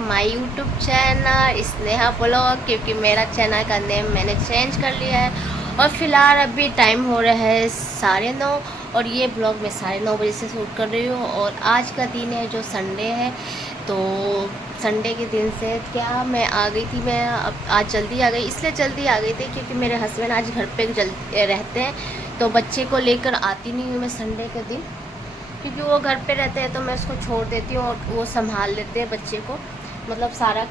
My YouTube channel Sneha blog, क्योंकि मेरा channel का नेम मैंने चेंज कर लिया है। और फिलहाल अभी टाइम हो रहा है 9:30 और ये ब्लॉग मैं 9:30 बजे से शूट कर रही हूँ। और आज का दिन है जो संडे है, तो संडे के दिन से क्या मैं आ गई थी। मैं अब आज जल्दी आ गई, इसलिए जल्दी आ गई थी क्योंकि मेरे हस्बैंड आज घर पे रहते हैं, तो बच्चे को लेकर आती नहीं हूँ मैं संडे के दिन, क्योंकि वो घर पे रहते हैं तो मैं उसको छोड़ देती हूँ और वो संभाल लेते हैं बच्चे को, मतलब सारा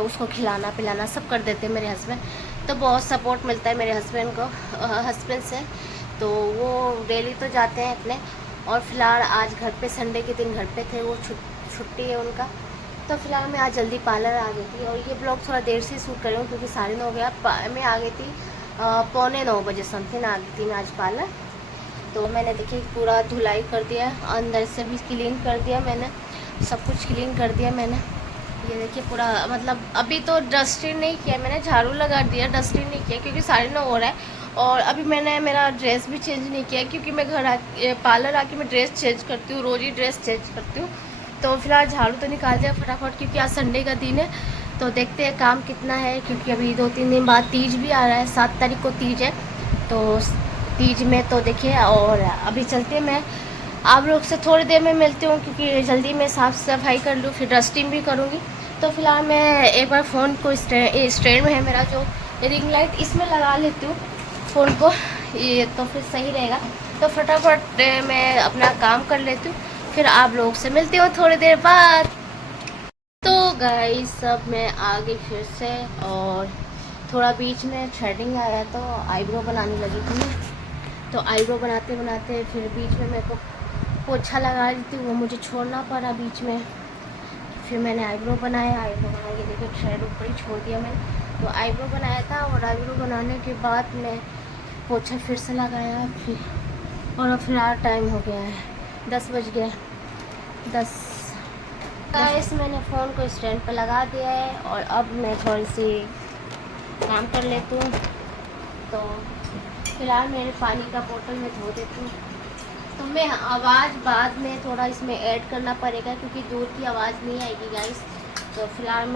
उसको खिलाना पिलाना सब कर देते हैं मेरे हस्बैंड। तो बहुत सपोर्ट मिलता है मेरे हस्बैंड से, तो वो डेली तो जाते हैं अपने। और फिलहाल आज घर पे संडे के दिन घर पे थे, वो छुट्टी है उनका, तो फिलहाल मैं आज जल्दी पार्लर आ गई थी। और ये ब्लॉग थोड़ा देर से शूट कर रही हूँ क्योंकि 9:30 हो गया। मैं आ गई थी 8:45 बजे समथिंग आ गई थी मैं आज पार्लर। तो मैंने देखिए पूरा धुलाई कर दिया, अंदर से भी क्लीन कर दिया मैंने, सब कुछ क्लीन कर दिया मैंने। ये देखिए पूरा, मतलब अभी तो डस्टिंग नहीं किया मैंने, झाड़ू लगा दिया, डस्टिंग नहीं किया क्योंकि 9:30 हो रहा है। और अभी मैंने मेरा ड्रेस भी चेंज नहीं किया क्योंकि मैं पार्लर आके मैं ड्रेस चेंज करती हूँ, रोज़ ही ड्रेस चेंज करती हूँ। तो फिलहाल झाड़ू तो निकाल दिया फटाफट क्योंकि आज संडे का दिन है। तो देखते हैं काम कितना है, क्योंकि अभी 2-3 दिन बाद तीज भी आ रहा है, 7 तारीख को तीज है। तो तीज में तो देखिए, और अभी चलते मैं आप लोग से थोड़ी देर में मिलती हूँ क्योंकि जल्दी मैं साफ़ सफाई कर लूँ, फिर डस्टिंग भी करूँगी। तो फिलहाल मैं एक बार फ़ोन को स्टैंड में है मेरा जो रिंग लाइट, इसमें लगा लेती हूँ फ़ोन को, ये तो फिर सही रहेगा। तो फटाफट मैं अपना काम कर लेती हूँ, फिर आप लोग से मिलती हूँ थोड़ी देर बाद। तो गाइस सब मैं आ गई फिर से, और थोड़ा बीच में थ्रेडिंग आया तो आईब्रो बनाने लगी थी मैं। तो आईब्रो बनाते बनाते फिर बीच में मेरे को पोछा लगा रही थी, वो मुझे छोड़ना पड़ा बीच में। फिर मैंने आईब्रो बनाया, आईब्रो बना के देखिए थ्रेड ऊपर ही छोड़ दिया मैंने। तो आईब्रो बनाया था और आईब्रो बनाने के बाद मैं पोछा फिर से लगाया फिर, और फिर आज टाइम हो गया है 10 बज गया 10। गाइस मैंने फ़ोन को स्टैंड पर लगा दिया है और अब मैं थोड़ी सी काम कर लेती हूँ। तो फिलहाल मेरे पानी का बोतल में धो देती हूँ। तो मैं आवाज़ बाद में थोड़ा इसमें ऐड करना पड़ेगा क्योंकि दूर की आवाज़ नहीं आएगी गाइस। तो फिलहाल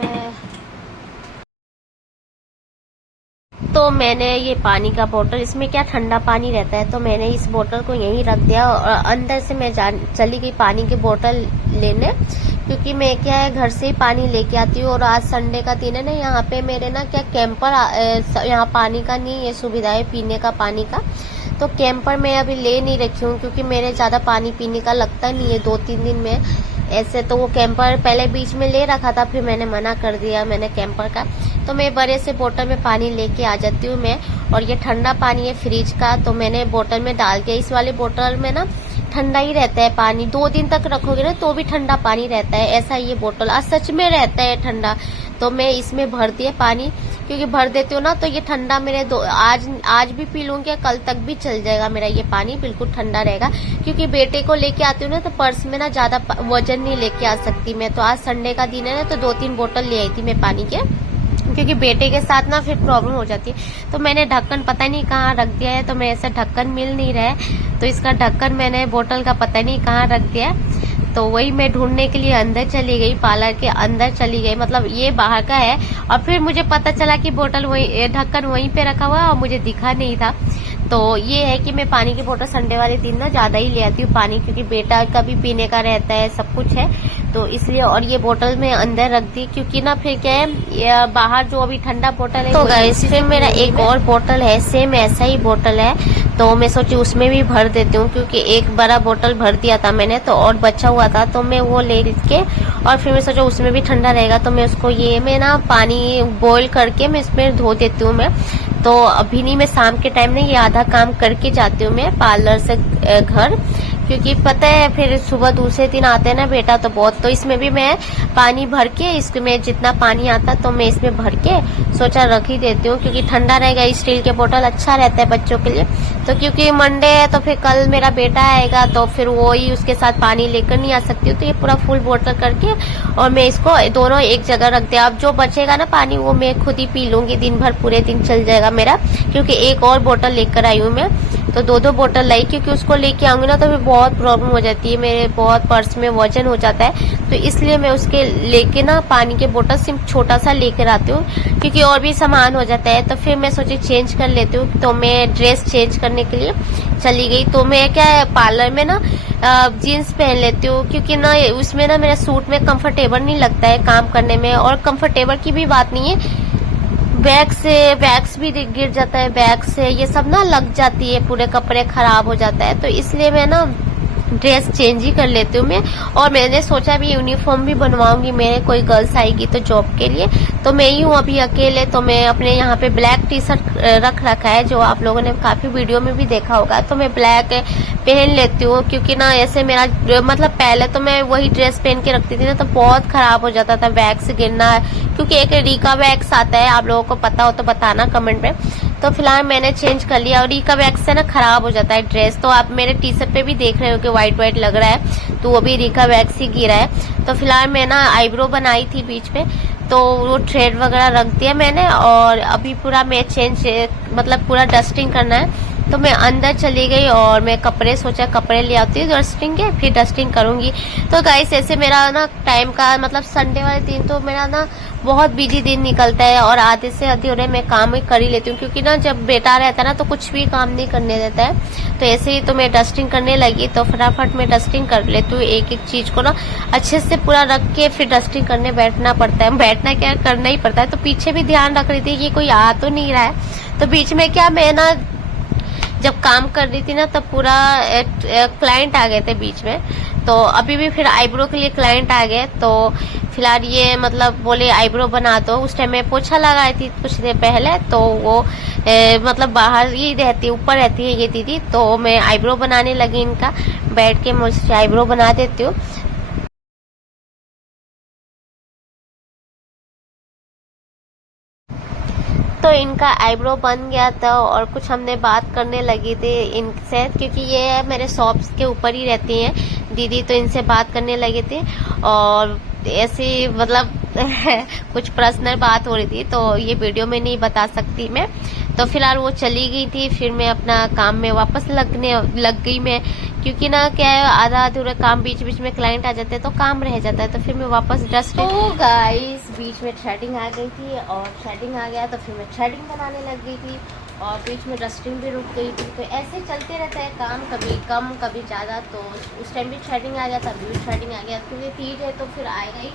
मैंने ये पानी का बोतल, इसमें क्या ठंडा पानी रहता है, तो मैंने इस बोतल को यहीं रख दिया और अंदर से मैं चली गई पानी की बोतल लेने, क्योंकि मैं क्या है घर से ही पानी लेके आती हूँ। और आज संडे का दिन है ना, यहाँ पे मेरे ना क्या कैंपर यहाँ पानी का नहीं है सुविधा है पीने का पानी का, तो कैंपर मैं अभी ले नहीं रखी हूँ क्योंकि मेरे ज़्यादा पानी पीने का लगता नहीं है 2-3 दिन में ऐसे। तो वो कैंपर पहले बीच में ले रखा था, फिर मैंने मना कर दिया मैंने कैंपर का। तो मैं बड़े से बोतल में पानी लेके आ जाती हूँ मैं, और ये ठंडा पानी है फ्रिज का, तो मैंने बोतल में डाल दिया। इस वाले बोतल में ना ठंडा ही रहता है पानी, 2 दिन तक रखोगे ना तो भी ठंडा पानी रहता है, ऐसा ये बोतल आज सच में रहता है ठंडा। तो मैं इसमें भर दिया पानी, क्योंकि भर देती हूँ ना तो ये ठंडा मेरे आज भी पी लूंगी, कल तक भी चल जाएगा मेरा ये पानी, बिल्कुल ठंडा रहेगा। क्योंकि बेटे को लेके आती हूँ ना तो पर्स में ना ज्यादा वजन नहीं लेके आ सकती मैं, तो आज संडे का दिन है ना तो 2-3 बोतल ले आई थी मैं पानी के, क्योंकि बेटे के साथ ना फिर प्रॉब्लम हो जाती है। तो मैंने ढक्कन पता नहीं कहाँ रख दिया है, तो मैं ऐसा ढक्कन मिल नहीं रहा है, तो इसका ढक्कन मैंने बोतल का पता नहीं कहाँ रख दिया। तो वही मैं ढूंढने के लिए अंदर चली गई, पार्लर के अंदर चली गई, मतलब ये बाहर का है। और फिर मुझे पता चला कि बोतल वही ढक्कन वहीं पे रखा हुआ और मुझे दिखा नहीं था। तो ये है कि मैं पानी की बोतल संडे वाले दिन ना ज्यादा ही ले आती हूँ पानी, क्योंकि बेटा का भी पीने का रहता है, सब कुछ है तो इसलिए। और ये बोतल में अंदर रख दी क्योंकि ना फिर क्या है बाहर जो अभी ठंडा बोतल है। तो गाइस फिर मेरा एक और बोतल है, सेम ऐसा ही बोतल है, तो मैं सोची उसमें भी भर देती हूँ, क्योंकि एक बड़ा बोतल भर दिया था मैंने तो और बचा हुआ था, तो मैं वो ले के और फिर मैं सोचा उसमें भी ठंडा रहेगा, तो मैं उसको ये मैं ना पानी बॉईल करके मैं इसमें धो देती हूँ मैं। तो अभी नहीं, मैं शाम के टाइम में ये आधा काम करके जाती हूँ मैं पार्लर से घर, क्योंकि पता है फिर सुबह दूसरे दिन आते हैं ना बेटा तो बहुत, तो इसमें भी मैं पानी भर के इसमें जितना पानी आता तो मैं इसमें भर के सोचा रख ही देती हूँ, क्योंकि ठंडा रहेगा। स्टील के बोतल अच्छा रहता है बच्चों के लिए। तो क्योंकि मंडे है तो फिर कल मेरा बेटा आएगा तो फिर वो ही उसके साथ पानी लेकर नहीं आ सकती हूँ, तो ये पूरा फुल बोतल करके और मैं इसको दोनों एक जगह रख दिया। अब जो बचेगा ना पानी वो मैं खुद ही पी लूंगी, दिन भर पूरे दिन चल जाएगा मेरा, क्योंकि एक और बोतल लेकर आई हूँ मैं। तो 2-2 बोतल लाई, क्योंकि उसको लेके आऊंगी ना तो फिर बहुत प्रॉब्लम हो जाती है, मेरे बहुत पर्स में वजन हो जाता है। तो इसलिए मैं उसके लेके ना पानी के बोतल सिर्फ छोटा सा लेकर आती हूँ, क्योंकि और भी सामान हो जाता है। तो फिर मैं सोची चेंज कर लेती हूँ, तो मैं ड्रेस चेंज करने के लिए चली गई। तो मैं क्या पार्लर में ना जीन्स पहन लेती हूँ, क्योंकि ना उसमें ना मेरा सूट में कंफर्टेबल नहीं लगता है काम करने में। और कंफर्टेबल की भी बात नहीं है, बैग्स भी गिर जाता है, बैग से ये सब ना लग जाती है, पूरे कपड़े खराब हो जाता है। तो इसलिए मैं ना ड्रेस चेंज ही कर लेती हूँ मैं। और मैंने सोचा भी यूनिफॉर्म भी बनवाऊंगी, मेरे कोई गर्ल्स आएगी तो जॉब के लिए। तो मैं ही हूँ अभी अकेले, तो मैं अपने यहाँ पे ब्लैक टी शर्ट रख रखा है, जो आप लोगों ने काफी वीडियो में भी देखा होगा। तो मैं ब्लैक पहन लेती हूँ, क्योंकि ना ऐसे मेरा मतलब पहले तो मैं वही ड्रेस पहन के रखती थी ना, तो बहुत खराब हो जाता था, बैग से गिरना। क्योंकि एक रीका बैग्स आता है, आप लोगों को पता हो तो बताना कमेंट में। तो फिलहाल मैंने चेंज कर लिया, और रीका बैग्स से ना खराब हो जाता है ड्रेस। तो आप मेरे टी शर्ट पे भी देख रहे हो कि व्हाइट लग रहा है, तो वो भी रीका बैग्स ही गिरा है। तो फिलहाल मैं ना आईब्रो बनाई थी बीच में, तो वो थ्रेड वगैरह रख दिया मैंने। और अभी पूरा मैं मतलब पूरा डस्टिंग करना है। तो मैं अंदर चली गई और मैं सोचा कपड़े ले आती हूँ डस्टिंग के, फिर डस्टिंग करूंगी। तो गाइस ऐसे मेरा ना टाइम का मतलब संडे वाले दिन तो मेरा ना बहुत बिजी दिन निकलता है, और आधे से अधूरे मैं काम ही कर ही लेती हूँ, क्योंकि ना जब बेटा रहता है ना तो कुछ भी काम नहीं करने देता है। तो ऐसे ही तो मैं डस्टिंग करने लगी, तो फटाफट मैं डस्टिंग कर लेती हूँ। एक एक चीज को ना अच्छे से पूरा रख के फिर डस्टिंग करने बैठना पड़ता है, बैठना क्या करना ही पड़ता है। तो पीछे भी ध्यान रख रही थी कि कोई आ तो नहीं रहा है। तो बीच में क्या मैं ना जब काम कर रही थी ना तब पूरा क्लाइंट आ गए थे बीच में। तो अभी भी फिर आईब्रो के लिए क्लाइंट आ गए, तो फिलहाल ये मतलब बोले आईब्रो बना दो। उस टाइम मैं पोछा लगाई थी कुछ देर पहले, तो वो मतलब बाहर ही रहती है, ऊपर रहती है ये दीदी। तो मैं आईब्रो बनाने लगी इनका, बैठ के मुझसे आईब्रो बना देती हूँ। तो इनका आईब्रो बन गया था, और कुछ हमने बात करने लगी थी इनसे, क्योंकि ये मेरे शॉप्स के ऊपर ही रहती हैं दीदी। तो इनसे बात करने लगी थी, और ऐसी मतलब कुछ पर्सनल बात हो रही थी, तो ये वीडियो में नहीं बता सकती मैं। तो फिलहाल वो चली गई थी, फिर मैं अपना काम में वापस लग गई मैं, क्योंकि ना क्या है आधा अधूरा काम बीच बीच में क्लाइंट आ जाते हैं तो काम रह जाता है। तो फिर मैं वापस डस्टिंग। तो गाइस बीच में थ्रेडिंग आ गई थी, और थ्रेडिंग आ गया तो फिर मैं थ्रेडिंग बनाने लग गई थी, और बीच में डस्टिंग भी रुक गई थी। तो ऐसे चलते रहता है काम, कभी कम कभी ज़्यादा। तो उस टाइम भी थ्रेडिंग आ गया था, अभी भी थ्रेडिंग आ गया, क्योंकि तीज है तो फिर आएगा ही।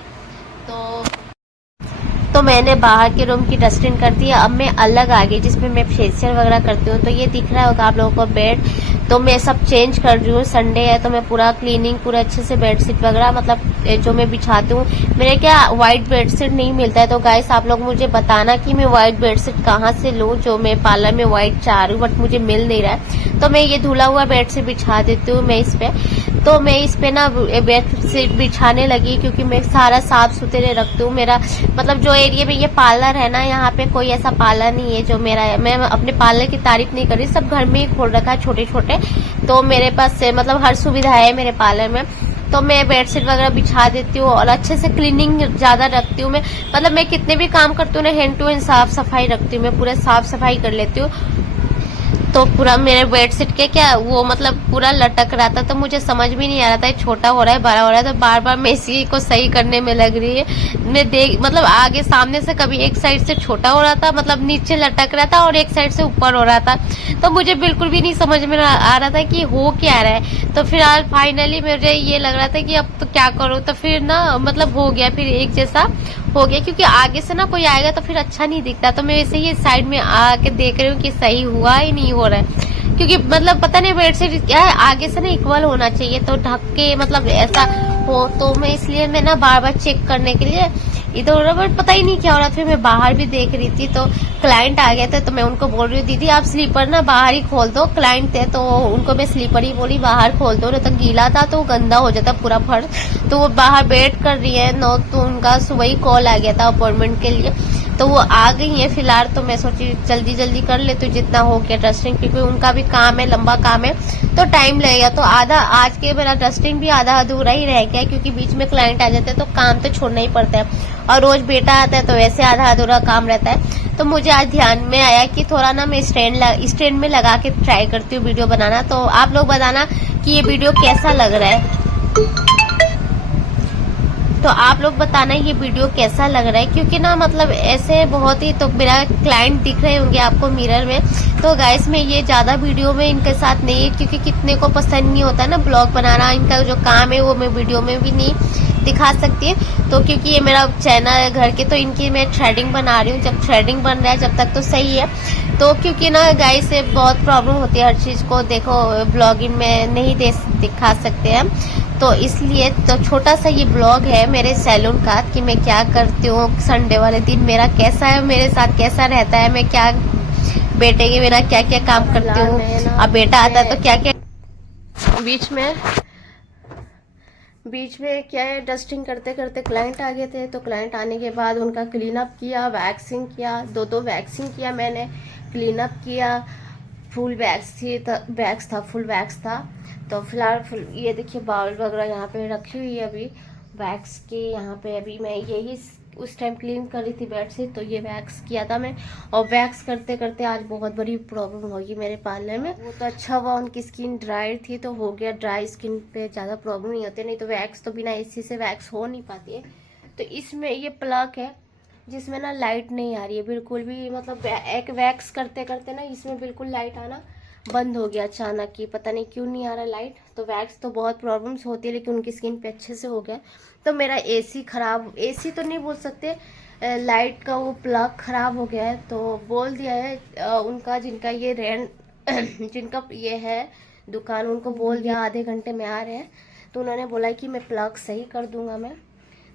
तो मैंने बाहर के रूम की डस्टिंग कर दी। अब मैं अलग आ गई जिसमें मैं फेशियल वगैरह करती हूँ। तो ये दिख रहा होगा आप लोगों को बेड, तो मैं सब चेंज कर रही हूँ। संडे है तो मैं पूरा क्लीनिंग पूरा अच्छे से बेडशीट वगैरह मतलब जो मैं बिछाती हूँ। मेरे क्या व्हाइट बेडशीट नहीं मिलता है, तो गाइस आप लोग मुझे बताना कि मैं व्हाइट बेडशीट कहाँ से लूँ। जो मैं पार्लर में व्हाइट चाह रही हूँ बट मुझे मिल नहीं रहा है, तो मैं ये धुला हुआ बेडशीट बिछा देती हूँ मैं इस पे। तो मैं इस पे ना बेडशीट बिछाने लगी, क्योंकि मैं सारा साफ सुथरे रखती हूँ। मेरा मतलब जो एरिया में ये पार्लर है ना, यहाँ पे कोई ऐसा पार्लर नहीं है जो मेरा है। मैं अपने पार्लर की तारीफ नहीं कर रही, सब घर में ही खोल रखा है छोटे छोटे। तो मेरे पास मतलब हर सुविधा है मेरे पार्लर में। तो मैं बेडशीट वगैरह बिछा देती हूँ, और अच्छे से क्लीनिंग ज्यादा रखती हूँ मैं। मतलब मैं कितने भी काम करती हूँ ना, हैंड टू हैंड साफ सफाई रखती हूँ मैं, पूरा साफ सफाई कर लेती हूँ। तो पूरा मेरे बेडशीट के क्या वो मतलब पूरा लटक रहा था, तो मुझे समझ भी नहीं आ रहा था छोटा हो रहा है बड़ा हो रहा है। तो बार बार मैं इसी को सही करने में लग रही है। मैं देख मतलब आगे सामने से कभी एक साइड से छोटा हो रहा था, मतलब नीचे लटक रहा था, और एक साइड से ऊपर हो रहा था। तो मुझे बिल्कुल भी नहीं समझ में आ रहा था कि हो क्या रहा है। तो फिलहाल फाइनली मुझे ये लग रहा था कि अब तो क्या करूँ। तो फिर ना मतलब हो गया, फिर एक जैसा हो गया, क्योंकि आगे से ना कोई आएगा तो फिर अच्छा नहीं दिखता। तो मैं वैसे ही साइड में आके देख रही हूँ कि सही हुआ ही नहीं हो रहा है, क्योंकि मतलब पता नहीं बेडशीट क्या है, आगे से ना इक्वल होना चाहिए, तो ढक के मतलब ऐसा हो। तो मैं इसलिए मैं ना बार बार चेक करने के लिए इधर उधर, बट पता ही नहीं क्या हो रहा। फिर मैं बाहर भी देख रही थी, तो क्लाइंट आ गए थे, तो मैं उनको बोल रही हूँ दीदी आप स्लीपर ना बाहर ही खोल दो। क्लाइंट थे तो उनको मैं स्लीपर ही बोली बाहर खोल दो, नहीं तो गीला था तो गंदा हो जाता पूरा फर्श। तो वो बाहर वेट कर रही है नो, तो उनका सुबह ही कॉल आ गया था अपॉइंटमेंट के लिए। तो वो आ गई है फिलहाल, तो मैं सोची जल्दी जल्दी कर ले तो जितना हो गया डस्टिंग, क्योंकि उनका भी काम है, लंबा काम है तो टाइम लगेगा। तो आधा आज के मेरा डस्टिंग भी आधा अधूरा ही रह गया, क्योंकि बीच में क्लाइंट आ जाते हैं तो काम तो छोड़ना ही पड़ता है, और रोज बेटा आता है तो वैसे आधा अधूरा काम रहता है। तो मुझे आज ध्यान में आया कि थोड़ा ना मैं स्टैंड में लगा के ट्राई करती हूँ वीडियो बनाना। तो आप लोग बताना कि ये वीडियो कैसा लग रहा है, तो आप लोग बताना ये वीडियो कैसा लग रहा है, क्योंकि ना मतलब ऐसे बहुत ही, तो मेरा क्लाइंट दिख रहे होंगे आपको मिरर में। तो गाइस मैं ये ज्यादा वीडियो में इनके साथ नहीं है, क्योंकि कितने को पसंद नहीं होता है ना ब्लॉग बनाना, इनका जो काम है वो मैं वीडियो में भी नहीं दिखा सकती है। तो क्योंकि ये मेरा चैनल है घर के, तो इनकी मैं थ्रेडिंग बना रही हूँ, जब थ्रेडिंग बन रहा है जब तक तो सही है। तो क्योंकि ना गाइस से बहुत प्रॉब्लम होती है हर चीज को, देखो ब्लॉगिंग में नहीं दिखा सकते हैं, तो इसलिए तो छोटा सा ये ब्लॉग है मेरे सैलून का, कि मैं क्या करती हूँ संडे वाले दिन, मेरा कैसा है, मेरे साथ कैसा रहता है, मैं क्या बेटे के बिना क्या क्या काम करती हूँ, अब बेटा आता है तो क्या क्या बीच में क्या है, डस्टिंग करते करते क्लाइंट आ गए थे। तो क्लाइंट आने के बाद उनका क्लीन अप किया, वैक्सिंग किया, दो वैक्सिंग किया मैंने, क्लीन अप किया, फुल वैक्स था, फुल वैक्स था। तो फिलहाल ये देखिए बाउल वगैरह यहाँ पे रखी हुई है अभी वैक्स के, यहाँ पे अभी मैं यही उस टाइम क्लीन कर रही थी बेड से, तो ये वैक्स किया था मैं। और वैक्स करते करते आज बहुत बड़ी प्रॉब्लम होगी मेरे पार्लर में। वो तो अच्छा हुआ उनकी स्किन ड्राई थी तो हो गया, ड्राई स्किन पे ज़्यादा प्रॉब्लम नहीं होती, नहीं तो वैक्स तो बिना एसी से वैक्स हो नहीं पाती है। तो इसमें ये प्लग है जिसमें ना लाइट नहीं आ रही है बिल्कुल भी, मतलब एक वैक्स करते करते ना इसमें बिल्कुल लाइट आना बंद हो गया अचानक ही, पता नहीं क्यों नहीं आ रहा लाइट। तो वैक्स तो बहुत प्रॉब्लम्स होती है, लेकिन उनकी स्किन पे अच्छे से हो गया। तो मेरा एसी खराब, एसी तो नहीं बोल सकते, लाइट का वो प्लग खराब हो गया है। तो बोल दिया है उनका जिनका ये रेंट जिनका ये है दुकान, उनको बोल दिया आधे घंटे में आ रहे हैं। तो उन्होंने बोला कि मैं प्लग सही कर दूंगा मैं,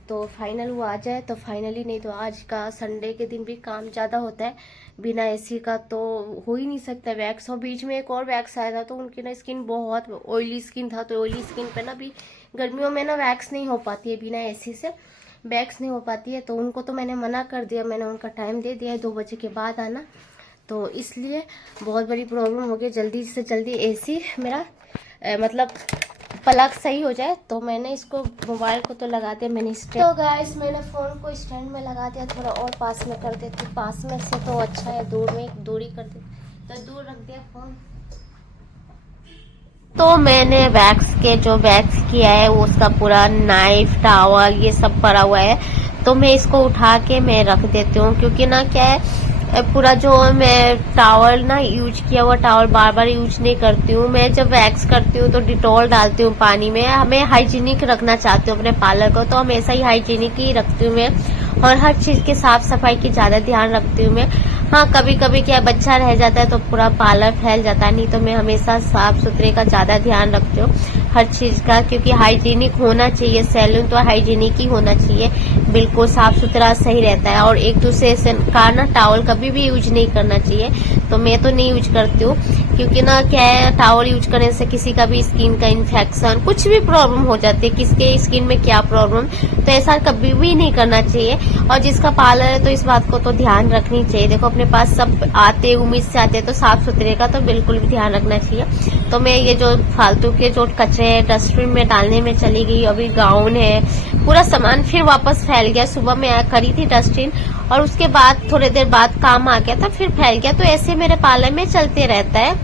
तो फाइनल वो आ जाए तो फाइनली, नहीं तो आज का संडे के दिन भी काम ज़्यादा होता है, बिना एसी का तो हो ही नहीं सकता वैक्स। और बीच में एक और वैक्स आया था, तो उनकी ना स्किन बहुत ऑयली स्किन था, तो ऑयली स्किन पे ना भी गर्मियों में ना वैक्स नहीं हो पाती है, बिना एसी से वैक्स नहीं हो पाती है। तो उनको तो मैंने मना कर दिया, मैंने उनका टाइम दे दिया है 2 बजे के बाद आना, तो इसलिए बहुत बड़ी प्रॉब्लम हो गई। जल्दी से जल्दी एसी मेरा मतलब प्लग सही हो जाए। तो मैंने इसको मोबाइल को तो लगा दिया मैंने स्टैंड, तो गाइस मैंने फ़ोन को स्टैंड में लगा दिया, थोड़ा और पास में कर देती, पास में से तो अच्छा है, दूर में दूरी कर दी, तो दूर रख दिया फ़ोन। तो मैंने वैक्स के जो वैक्स किया है वो उसका पूरा नाइफ टावल ये सब पड़ा हुआ है, तो मैं इसको उठा के मैं रख देती हूँ, क्योंकि ना क्या है पूरा जो मैं टावल ना यूज किया हुआ टावल बार बार यूज नहीं करती हूँ। मैं जब वैक्स करती हूँ तो डिटॉल डालती हूँ पानी में, हमें हाइजीनिक रखना चाहती हूँ अपने पार्लर को, तो हमेशा ही हाइजीनिक ही रखती हूँ मैं, और हर चीज की साफ सफाई की ज्यादा ध्यान रखती हूँ मैं। हाँ कभी कभी क्या बच्चा रह जाता है तो पूरा पार्लर फैल जाता है, नहीं तो मैं हमेशा साफ सुथरे का ज्यादा ध्यान रखती हूँ हर चीज का, क्योंकि हाइजीनिक होना चाहिए, सैलून तो हाइजीनिक ही होना चाहिए, बिल्कुल साफ सुथरा सही रहता है। और एक दूसरे से का ना टावल कभी भी यूज नहीं करना चाहिए, तो मैं तो नहीं यूज करती हूँ, क्योंकि ना क्या है टावल यूज करने से किसी का भी स्किन का इन्फेक्शन कुछ भी प्रॉब्लम हो जाती है, किसके स्किन में क्या प्रॉब्लम, तो ऐसा कभी भी नहीं करना चाहिए। और जिसका पार्लर है तो इस बात को तो ध्यान रखनी चाहिए। देखो अपने पास सब आते उम्मीद से आते हैं, तो साफ सुथरे का तो बिल्कुल भी ध्यान रखना चाहिए। तो मैं ये जो फालतू के जो कचरे है डस्टबिन में डालने में चली गई, अभी गाउन है पूरा सामान फिर वापस फैल गया। सुबह मैं करी थी डस्टिंग और उसके बाद थोड़ी देर बाद काम आ गया था, फिर फैल गया। तो ऐसे मेरे पार्लर में चलते रहता है,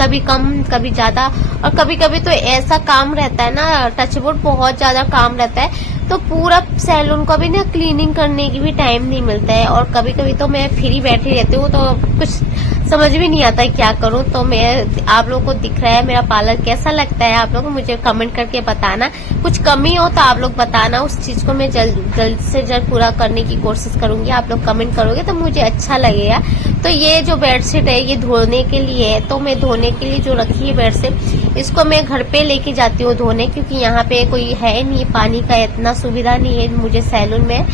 कभी कम कभी ज्यादा, और कभी कभी तो ऐसा काम रहता है ना टचवुड बहुत ज्यादा काम रहता है, तो पूरा सैलून को भी ना क्लीनिंग करने की भी टाइम नहीं मिलता है। और कभी कभी तो मैं फ्री बैठी रहती हूँ, तो कुछ समझ भी नहीं आता है क्या करूँ। तो मैं आप लोगों को दिख रहा है मेरा पार्लर कैसा लगता है, आप लोग मुझे कमेंट करके बताना, कुछ कमी हो तो आप लोग बताना, उस चीज को मैं जल्द से जल्द पूरा करने की कोशिश करूंगी। आप लोग कमेंट करोगे तो मुझे अच्छा लगेगा। तो ये जो बेडशीट है ये धोने के लिए है, तो मैं धोने के लिए जो रखी है बेडशीट, इसको मैं घर पे लेके जाती हूँ धोने, क्योंकि यहाँ पे कोई है नहीं, पानी का इतना सुविधा नहीं है मुझे सैलून में,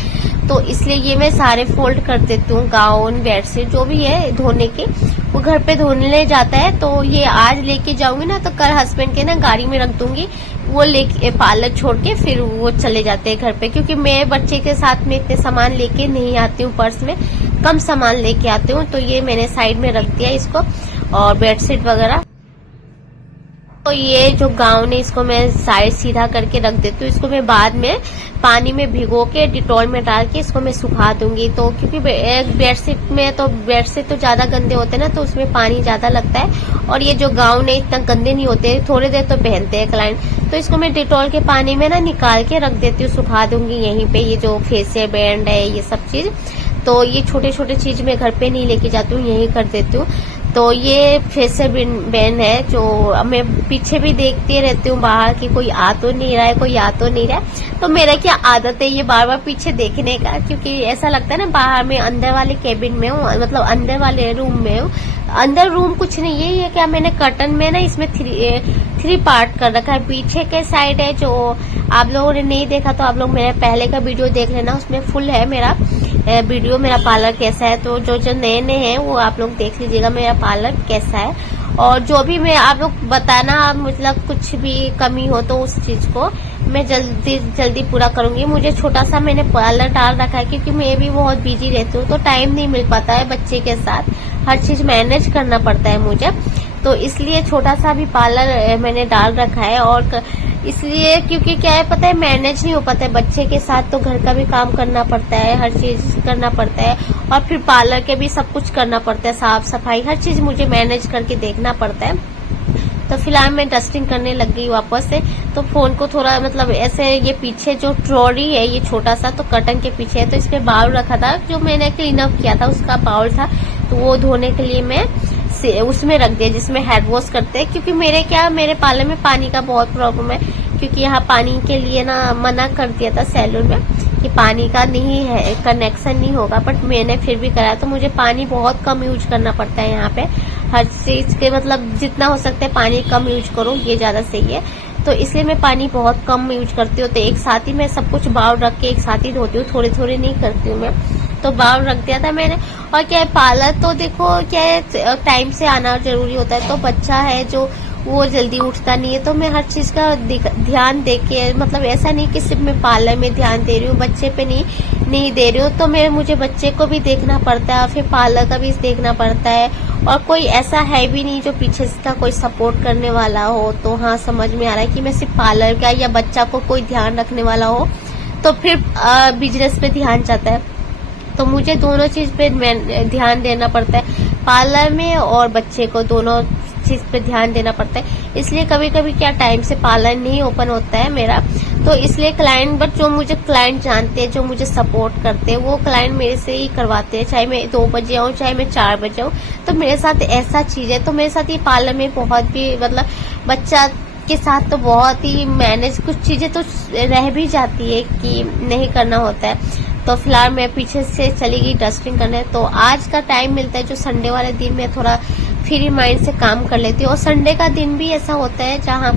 तो इसलिए ये मैं सारे फोल्ड कर देती हूँ, गाउन बेडशीट जो भी है धोने के, वो घर पे धोने ले जाता है। तो ये आज लेके जाऊंगी ना तो कल हस्बैंड के ना गाड़ी में रख दूंगी, वो लेके पार्लर छोड़ के फिर वो चले जाते हैं घर पे, क्योंकि मैं बच्चे के साथ में इतने सामान लेके नहीं आती हूँ, पर्स में कम सामान लेके आती हूँ। तो ये मैंने साइड में रख दिया इसको, और बेडशीट वगैरह। तो ये जो गाउन है इसको मैं साइड सीधा करके रख देती हूँ। इसको मैं बाद में पानी में भिगो के डिटॉल में डाल के इसको मैं सुखा दूंगी। तो क्योंकि बेडशीट में तो बेडशीट तो ज्यादा गंदे होते हैं ना, तो उसमें पानी ज्यादा लगता है। और ये जो गाउन है इतना गंदे नहीं होते, थोड़ी देर तो पहनते हैं क्लाइंट। तो इसको मैं डिटॉल के पानी में ना निकाल के रख देती हूँ, सुखा दूंगी यहीं पे। ये जो फेसियल बैंड है ये सब चीज, तो ये छोटे छोटे चीज मैं घर पे नहीं लेके जाती हूँ, यही कर देती हूँ। तो ये फेसियल बैंड है जो मैं पीछे भी देखती रहती हूँ बाहर की कोई आ तो नहीं रहा है, कोई आ तो नहीं रहा है। तो मेरा क्या आदत है ये बार बार पीछे देखने का, क्योंकि ऐसा लगता है ना बाहर में अंदर वाले केबिन में हूँ, मतलब अंदर वाले रूम में हूँ। अंदर रूम कुछ नहीं है, ये क्या मैंने कर्टन में ना इसमें थ्री पार्ट कर रखा है। पीछे के साइड है जो आप लोगों ने नहीं देखा तो आप लोग मेरे पहले का वीडियो देख लेना, उसमें फुल है मेरा वीडियो, मेरा पार्लर कैसा है। तो जो नए नए हैं वो आप लोग देख लीजिएगा मेरा पार्लर कैसा है। और जो भी मैं आप लोग बताना, मतलब कुछ भी कमी हो तो उस चीज को मैं जल्दी पूरा करूंगी। मुझे छोटा सा मैंने पार्लर डाल रखा है, क्योंकि मैं भी बहुत बिजी रहती हूँ, तो टाइम नहीं मिल पाता है बच्चे के साथ, हर चीज मैनेज करना पड़ता है मुझे। तो इसलिए छोटा सा भी पार्लर मैंने डाल रखा है। और इसलिए क्योंकि क्या है पता है, मैनेज नहीं हो पाता है बच्चे के साथ, तो घर का भी काम करना पड़ता है, हर चीज करना पड़ता है, और फिर पार्लर के भी सब कुछ करना पड़ता है, साफ सफाई हर चीज मुझे मैनेज करके देखना पड़ता है। तो फिलहाल मैं डस्टिंग करने लग गई वापस से। तो फोन को थोड़ा मतलब ऐसे, ये पीछे जो ट्रॉली है ये छोटा सा तो कर्टन के पीछे है, तो इसमें बाउल रखा था जो मैंने क्लीन अप किया था, उसका बाउल था, तो वो धोने के लिए मैं उसमें रख दिया जिसमें हेड वॉश करते हैं। क्योंकि मेरे पार्लर में पानी का बहुत प्रॉब्लम है, क्योंकि यहाँ पानी के लिए ना मना कर दिया था सैलून में कि पानी का नहीं है, कनेक्शन नहीं होगा, बट मैंने फिर भी कराया। तो मुझे पानी बहुत कम यूज करना पड़ता है यहाँ पे, हर चीज के मतलब जितना हो सकता है पानी कम यूज करो, ये ज्यादा सही है। तो इसलिए मैं पानी बहुत कम यूज करती हूँ। तो एक साथ ही मैं सब कुछ बाउल रख के एक साथ ही धोती हूँ, थोड़े थोड़े नहीं करती हूँ मैं। तो बाउल रख दिया था मैंने। और क्या है पार्लर तो देखो क्या है, टाइम से आना जरूरी होता है। तो बच्चा है जो वो जल्दी उठता नहीं है, तो मैं हर चीज का ध्यान दे के, मतलब ऐसा नहीं कि सिर्फ मैं पार्लर में ध्यान दे रही हूँ, बच्चे पे नहीं दे रही हूँ। तो मुझे बच्चे को भी देखना पड़ता है, फिर पार्लर का भी देखना पड़ता है। और कोई ऐसा है भी नहीं जो पीछे का कोई सपोर्ट करने वाला हो। तो हाँ, समझ में आ रहा है कि मैं सिर्फ पार्लर का या बच्चा को कोई ध्यान रखने वाला हो तो फिर बिजनेस पे ध्यान जाता है। तो मुझे दोनों चीज पे ध्यान देना पड़ता है, पार्लर में और बच्चे को, दोनों चीज पे ध्यान देना पड़ता है। इसलिए कभी कभी क्या टाइम से पार्लर नहीं ओपन होता है मेरा। तो इसलिए क्लाइंट, बट जो मुझे क्लाइंट जानते हैं, जो मुझे सपोर्ट करते हैं, वो क्लाइंट मेरे से ही करवाते हैं, चाहे मैं 2 बजे आऊँ चाहे मैं 4 बजे आऊँ। तो मेरे साथ ऐसा चीज है। तो मेरे साथ ये पार्लर में बहुत भी मतलब बच्चा के साथ तो बहुत ही मैनेज, कुछ चीजें तो रह भी जाती है कि नहीं करना होता है। तो फिलहाल मैं पीछे से चली गई डस्टिंग करने। तो आज का टाइम मिलता है जो संडे वाले दिन में थोड़ा फ्री माइंड से काम कर लेती हूँ। और संडे का दिन भी ऐसा होता है जहाँ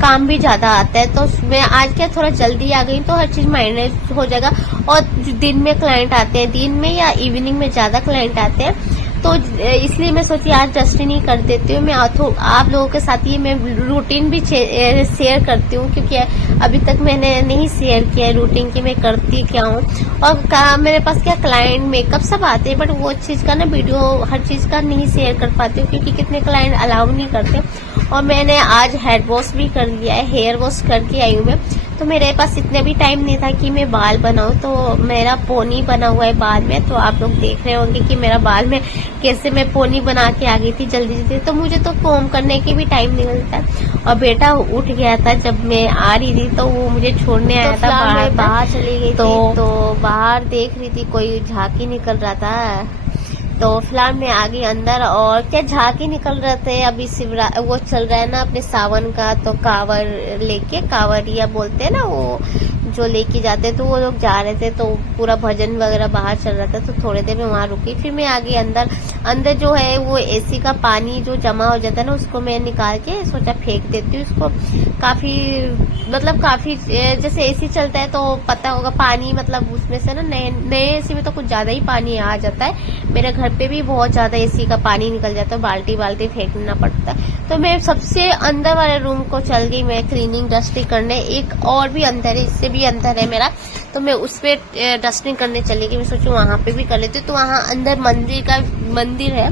काम भी ज्यादा आता है। तो मैं आज क्या थोड़ा जल्दी आ गई, तो हर चीज मैनेज हो जाएगा। और दिन में क्लाइंट आते हैं, दिन में या इवनिंग में ज्यादा क्लाइंट आते हैं, तो इसलिए मैं सोची आज डस्टिंग ही कर देती हूँ। मैं आप लोगों के साथ ये मैं रूटीन भी शेयर करती हूँ, क्योंकि अभी तक मैंने नहीं शेयर किया है रूटीन की मैं करती क्या हूँ। और मेरे पास क्या क्लाइंट मेकअप सब आते हैं, बट वो चीज का ना वीडियो हर चीज का नहीं शेयर कर पाती हूँ, क्योंकि कितने क्लाइंट अलाउ नहीं करते। और मैंने आज हेड वॉश भी कर लिया है, हेयर वॉश करके आई हूँ मैं। तो मेरे पास इतने भी टाइम नहीं था कि मैं बाल बनाऊं, तो मेरा पोनी बना हुआ है बाल में। तो आप लोग देख रहे होंगे कि मेरा बाल में कैसे मैं पोनी बना के आ गई थी जल्दी जल्दी। तो मुझे तो कोम करने की भी टाइम नहीं मिलता। और बेटा उठ गया था जब मैं आ रही थी, तो वो मुझे छोड़ने आया था, बाहर चली गई थी। तो बाहर देख रही थी कोई झांकी निकल रहा था। तो फिलहाल मैं आ गई अंदर। और क्या झांकी निकल रहे थे, अभी वो चल रहा है ना अपने सावन का, तो कांवर लेके, कांवरिया बोलते हैं ना वो, जो लेके जाते तो वो लोग जा रहे थे, तो पूरा भजन वगैरह बाहर चल रहा था, तो थोड़ी देर में वहाँ रुकी। फिर मैं आ गई अंदर। अंदर जो है वो एसी का पानी जो जमा हो जाता है ना, उसको मैं निकाल के सोचा फेंक देती हूँ उसको। काफी जैसे एसी चलता है तो पता होगा पानी, मतलब उसमें से ना नए एसी में तो कुछ ज्यादा ही पानी आ जाता है। मेरे घर पे भी बहुत ज्यादा एसी का पानी निकल जाता है, बाल्टी बाल्टी फेंकना पड़ता है। तो मैं सबसे अंदर वाले रूम को चल गई मैं क्लीनिंग डस्टिंग करने। एक और भी अंदर है, इससे भी अंदर है मेरा, तो मैं उस पे डस्टिंग करने चली गई। मैं सोचू वहां पे भी कर लेती हूँ। तो वहां अंदर मंदिर है,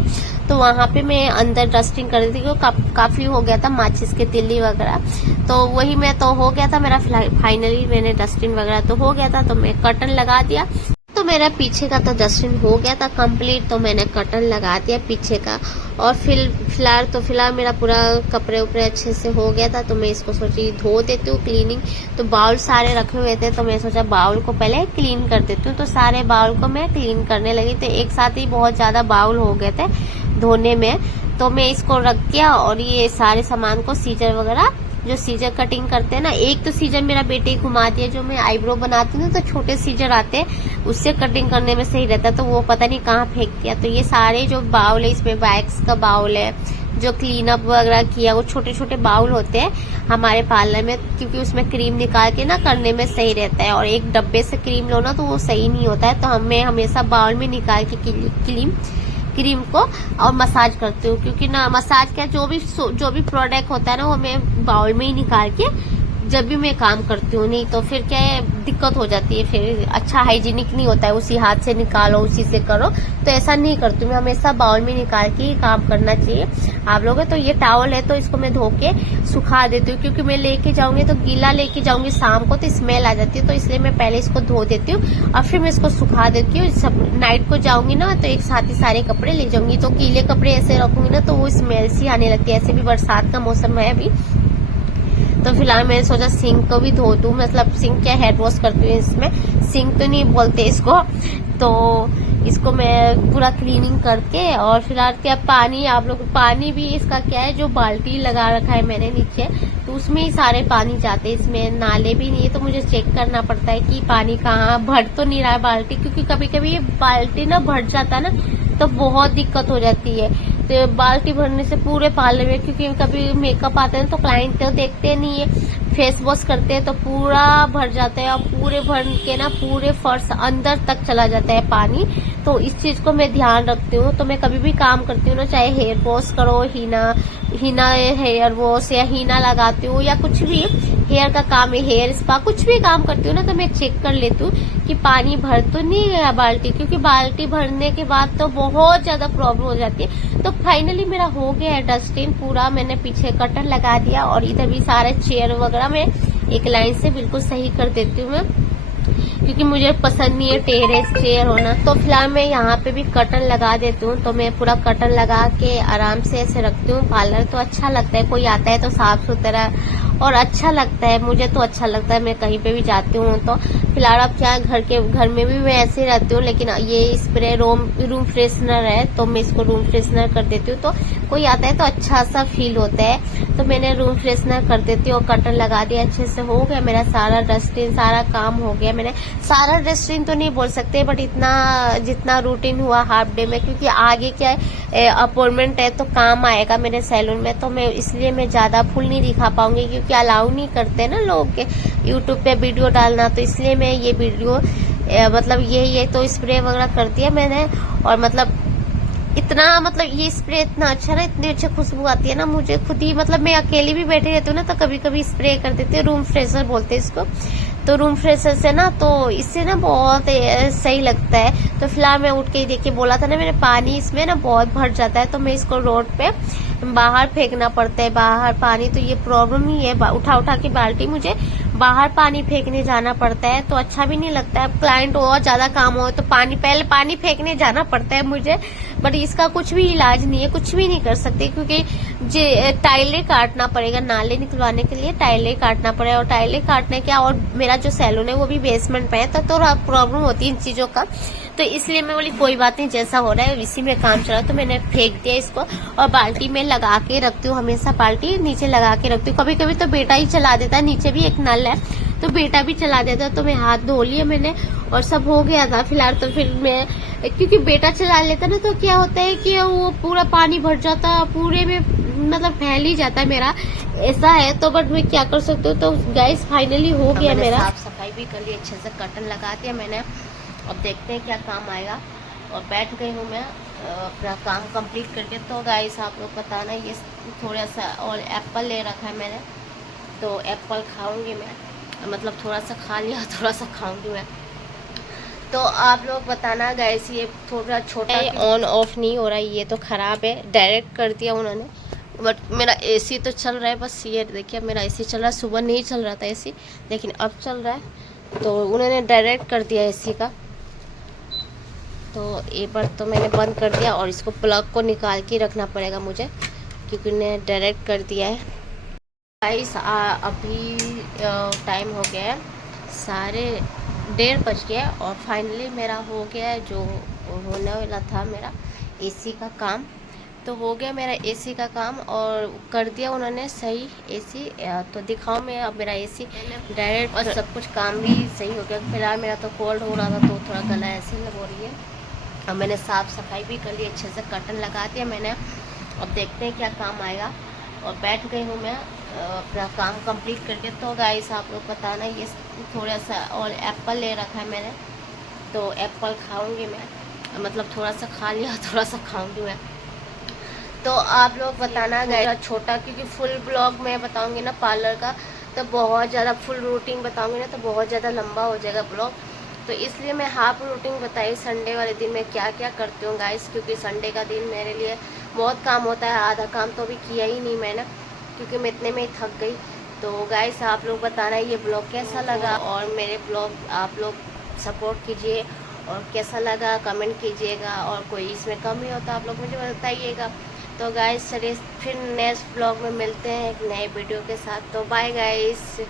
तो वहां पे मैं अंदर डस्टिंग कर रही थी। काफी हो गया था माचिस के तिल्ली वगैरह, तो वही मैं तो हो गया था मेरा। फाइनली मैंने डस्टिंग वगैरह तो हो गया था, तो मैं कर्टन लगा दिया। तो मेरा पीछे का तो डस्टिंग हो गया था कंप्लीट, तो मैंने कर्टन लगा दिया पीछे का। और फिलहाल मेरा पूरा कपड़े उपड़े अच्छे से हो गया था, तो मैं इसको सोची धो देती हूँ क्लीनिंग। तो बाउल सारे रखे हुए थे, तो मैं सोचा बाउल को पहले क्लीन कर देती हूँ। तो सारे बाउल को मैं क्लीन करने लगी, तो एक साथ ही बहुत ज्यादा बाउल हो गए थे धोने में। तो मैं इसको रख दिया और ये सारे सामान को सीजर वगैरह, जो सीजर कटिंग करते हैं ना, एक तो सीजर मेरा बेटे घुमा दिया, जो मैं आईब्रो बनाती हूँ तो छोटे सीजर आते हैं, उससे कटिंग करने में सही रहता है, तो वो पता नहीं कहाँ फेंक दिया। तो ये सारे जो बाउल है, इसमें वैक्स का बाउल है, जो क्लीन अप वगैरह किया, वो छोटे छोटे बाउल होते हैं हमारे पार्लर में, क्योंकि उसमें क्रीम निकाल के ना करने में सही रहता है। और एक डब्बे से क्रीम लो ना तो वो सही नहीं होता है, तो हमें हमेशा बाउल में निकाल के क्रीम को और मसाज करती हूँ, क्योंकि ना मसाज का जो भी प्रोडक्ट होता है ना, वो मैं बाउल में ही निकाल के जब भी मैं काम करती हूँ, नहीं तो फिर क्या है दिक्कत हो जाती है, फिर अच्छा हाइजीनिक नहीं होता है, उसी हाथ से निकालो उसी से करो। तो ऐसा नहीं करती हूँ मैं, हमेशा बाउल में निकाल के ही काम करना चाहिए आप लोगों। तो ये टॉवल है, तो इसको मैं धो के सुखा देती हूँ, क्योंकि मैं लेके जाऊंगी तो गीला लेके जाऊंगी शाम को, तो स्मेल आ जाती है। तो इसलिए मैं पहले इसको धो देती हूँ और फिर मैं इसको सुखा देती हूँ। सब नाइट को जाऊंगी ना, तो एक साथ ही सारे कपड़े ले जाऊंगी, तो गीले कपड़े ऐसे रखूंगी ना तो वो स्मेल सी आने लगती है। ऐसे भी बरसात का मौसम है अभी, तो फिलहाल मैंने सोचा सिंक को भी धो दूं, मतलब सिंक क्या हेड वॉश करती हूँ इसमें, सिंक तो नहीं बोलते इसको। तो इसको मैं पूरा क्लीनिंग करके, और फिलहाल क्या पानी, आप लोग पानी भी इसका क्या है, जो बाल्टी लगा रखा है मैंने नीचे, तो उसमें ही सारे पानी जाते हैं, इसमें नाले भी नहीं है। तो मुझे चेक करना पड़ता है कि पानी कहाँ भर तो नहीं रहा है बाल्टी, क्योंकि कभी कभी ये बाल्टी ना भर जाता है ना, तो बहुत दिक्कत हो जाती है। तो बाल्टी भरने से पूरे पार्लर में, क्योंकि कभी मेकअप आते हैं तो क्लाइंट तो देखते नहीं है, फेस वॉश करते हैं तो पूरा भर जाता है, और पूरे भर के ना पूरे फर्श अंदर तक चला जाता है पानी। तो इस चीज को मैं ध्यान रखती हूँ। तो मैं कभी भी काम करती हूँ ना, चाहे हेयर वॉश करो, हीना हेयर वॉश या हीना लगाती हूँ, या कुछ भी हेयर का काम है, हेयर स्पा, कुछ भी काम करती हूँ ना, तो मैं चेक कर लेती हूँ कि पानी भर तो नहीं गया बाल्टी, क्योंकि बाल्टी भरने के बाद तो बहुत ज्यादा प्रॉब्लम हो जाती है। तो फाइनली मेरा हो गया है डस्टिंग पूरा, मैंने पीछे कर्टन लगा दिया, और इधर भी सारे चेयर वगैरह मैं एक लाइन से बिल्कुल सही कर देती हूँ मैं, क्योंकि मुझे पसंद नहीं है टेरेस चेयर होना। तो फिलहाल मैं यहाँ पे भी कर्टन लगा देती हूँ। तो मैं पूरा कर्टन लगा के आराम से ऐसे रखती हूँ। पार्लर तो अच्छा लगता है, कोई आता है तो साफ सुथरा और अच्छा लगता है, मुझे तो अच्छा लगता है, मैं कहीं पे भी जाती हूँ। तो फिलहाल अब क्या घर में भी मैं ऐसे रहती हूँ, लेकिन ये स्प्रे रूम फ्रेशनर है, तो मैं इसको रूम फ्रेशनर कर देती हूँ, तो कोई आता है तो अच्छा सा फील होता है। तो मैंने रूम फ्रेशनर कर देती हूँ और कर्टन लगा दिया, अच्छे से हो गया मेरा सारा डस्टिंग, सारा काम हो गया। मैंने सारा डस्टिंग तो नहीं बोल सकते, बट इतना जितना रूटीन हुआ हाफ डे में, क्योंकि आगे क्या है अपॉइंटमेंट है तो काम आएगा मेरे सैलून में, तो मैं इसलिए मैं ज्यादा फुल नहीं दिखा पाऊंगी, क्योंकि अलाउ नहीं करते ना लोग के यूट्यूब पे वीडियो डालना। तो इसलिए मैं ये वीडियो मतलब ये तो स्प्रे वगैरह कर दिया मैंने, और मतलब इतना, मतलब ये स्प्रे इतना अच्छा ना, इतनी अच्छी खुशबू आती है ना, मुझे खुद ही, मतलब मैं अकेली भी बैठी रहती हूँ ना, तो कभी कभी स्प्रे कर देती हूँ, रूम फ्रेशर बोलते हैं इसको। तो रूम फ्रेशर से ना, तो इससे ना बहुत सही लगता है। तो फिलहाल मैं उठ के ही देखिए बोला था ना मैंने, पानी इसमें ना बहुत भर जाता है, तो मैं इसको रोड पे बाहर फेंकना पड़ता है, बाहर पानी, तो ये प्रॉब्लम ही है, उठा के बाल्टी मुझे बाहर पानी फेंकने जाना पड़ता है, तो अच्छा भी नहीं लगता है। क्लाइंट और ज्यादा काम हो तो पहले पानी फेंकने जाना पड़ता है मुझे, बट इसका कुछ भी इलाज नहीं है, कुछ भी नहीं कर सकते, क्योंकि टाइलें काटना पड़ेगा, नाले निकलवाने के लिए टाइलें काटना पड़ेगा, और टाइलें काटने क्या, और मेरा जो सैलून है वो भी बेसमेंट पे है, तो प्रॉब्लम होती है इन चीजों का। तो इसलिए मैं बोली कोई बात नहीं, जैसा हो रहा है इसी में काम चला। तो मैंने फेंक दिया इसको, और बाल्टी में लगा के रखती हूँ, हमेशा बाल्टी नीचे लगा के रखती हूँ। कभी कभी तो बेटा ही चला देता है, नीचे भी एक नल है, तो बेटा भी चला देता, तो मैं हाथ धो लिया मैंने और सब हो गया था फिलहाल। तो फिर मैं, क्योंकि बेटा चला लेता ना तो क्या होता है कि वो पूरा पानी भर जाता, पूरे में मतलब फैल ही जाता है मेरा, ऐसा है। तो बट मैं क्या कर सकती हूँ। तो गाइस फाइनली हो गया मेरा, साफ सफाई भी कर ली, अच्छे से कर्टन लगा दिया मैंने। अब देखते हैं क्या काम आएगा। और बैठ गई हूँ मैं अपना काम कंप्लीट करके। तो गाइस आप लोग बताना, ये थोड़ा सा और एप्पल ले रखा है मैंने, तो एप्पल खाऊंगी मैं, मतलब थोड़ा सा खा लिया, थोड़ा सा खाऊंगी मैं। तो आप लोग बताना गाइस, ये थोड़ा छोटा ऑन ऑफ नहीं हो रहा है, ये तो ख़राब है, डायरेक्ट कर दिया उन्होंने। बट मेरा एसी तो चल रहा है, बस ये देखिए मेरा एसी चल रहा है। सुबह नहीं चल रहा था एसी, लेकिन अब चल रहा है। तो उन्होंने डायरेक्ट कर दिया एसी का, तो एक बार तो मैंने बंद कर दिया। और इसको प्लग को निकाल के रखना पड़ेगा मुझे, क्योंकि उन्होंने डायरेक्ट कर दिया है। गाइस अभी टाइम हो गया है 1:30 बज गया, और फाइनली मेरा हो गया है जो होने वाला था मेरा एसी का काम। तो हो गया मेरा एसी का काम, और कर दिया उन्होंने सही एसी। तो दिखाओ मैं अब मेरा एसी डायरेक्ट, और सब कुछ काम भी सही हो गया। फिलहाल मेरा तो कोल्ड हो रहा था, तो थोड़ा गला ऐसे लग हो रही है। और मैंने साफ़ सफाई भी कर ली, अच्छे से कर्टन लगा दिया मैंने। अब देखते हैं क्या काम आएगा। और बैठ गई हूँ मैं अपना काम कंप्लीट करके। तो गाइस आप लोग बताना, ये थोड़ा सा और एप्पल ले रखा है मैंने, तो एप्पल खाऊंगी मैं, मतलब थोड़ा सा खा लिया, थोड़ा सा खाऊंगी मैं। तो आप लोग बताना गाइस, छोटा, क्योंकि फुल ब्लॉग मैं बताऊंगी ना पार्लर का, तो बहुत ज़्यादा फुल रूटीन बताऊंगी ना तो बहुत ज़्यादा लंबा हो जाएगा ब्लॉग। तो इसलिए मैं हाफ रूटीन बताई संडे वाले दिन मैं क्या क्या करती हूँ गाइस, क्योंकि संडे का दिन मेरे लिए बहुत काम होता है। आधा काम तो अभी किया ही नहीं मैंने, क्योंकि मैं इतने में ही थक गई। तो गाइस आप लोग बताना ये ब्लॉग कैसा लगा, और मेरे ब्लॉग आप लोग सपोर्ट कीजिए, और कैसा लगा कमेंट कीजिएगा, और कोई इसमें कमी हो तो आप लोग मुझे बताइएगा। तो गाइस चलिए फिर नेक्स्ट ब्लॉग में मिलते हैं एक नए वीडियो के साथ। तो बाय गाइस।